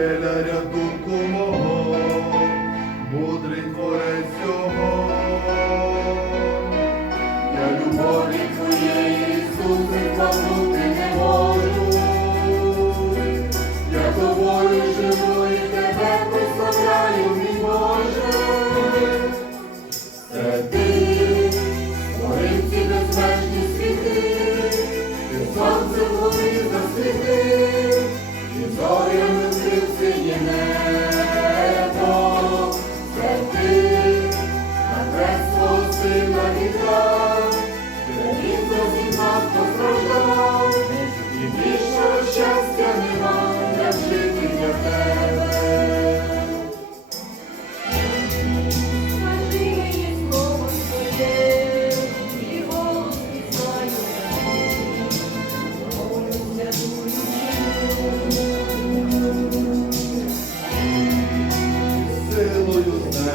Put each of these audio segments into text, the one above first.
скеля рятунку мого, мудрий творець цього, я любові твоєї Ісусе, забути не можу, я тобою живу і тебе прославляю, мій Боже, це ти, творив ці світи, ти сонце в.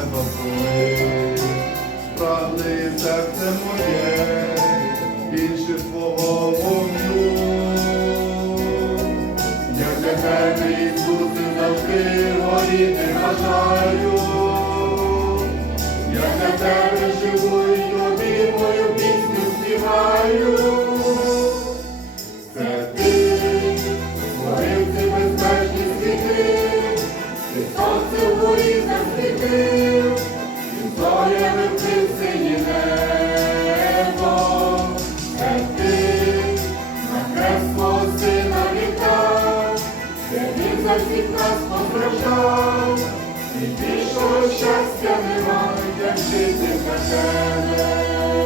З неба серце моє, більше свого вогню. Я для тебе, Ісусе, завжди горіти бажаю. Сонце вгорі засвітив, і зорями вкрив синє небо. Це ти, на хрест мого сина літав, де він за всіх нас постраждав, і більшого щастя нема, як жити за тебе.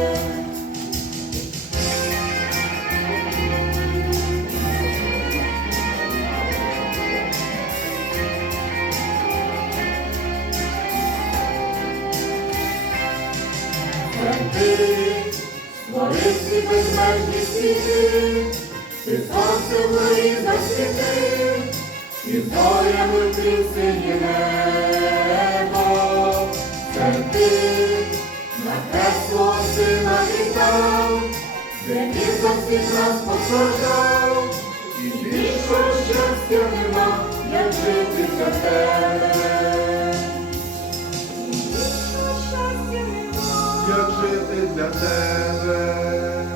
Ти створив ці безмежні світи, ти сонце вгорі засвітив, і зорями вкрив синє небо. Це ти на свого сина літав, де він за всіх нас постраждав, і більшого щастя нема, як жити за тебе. як жити для тебе.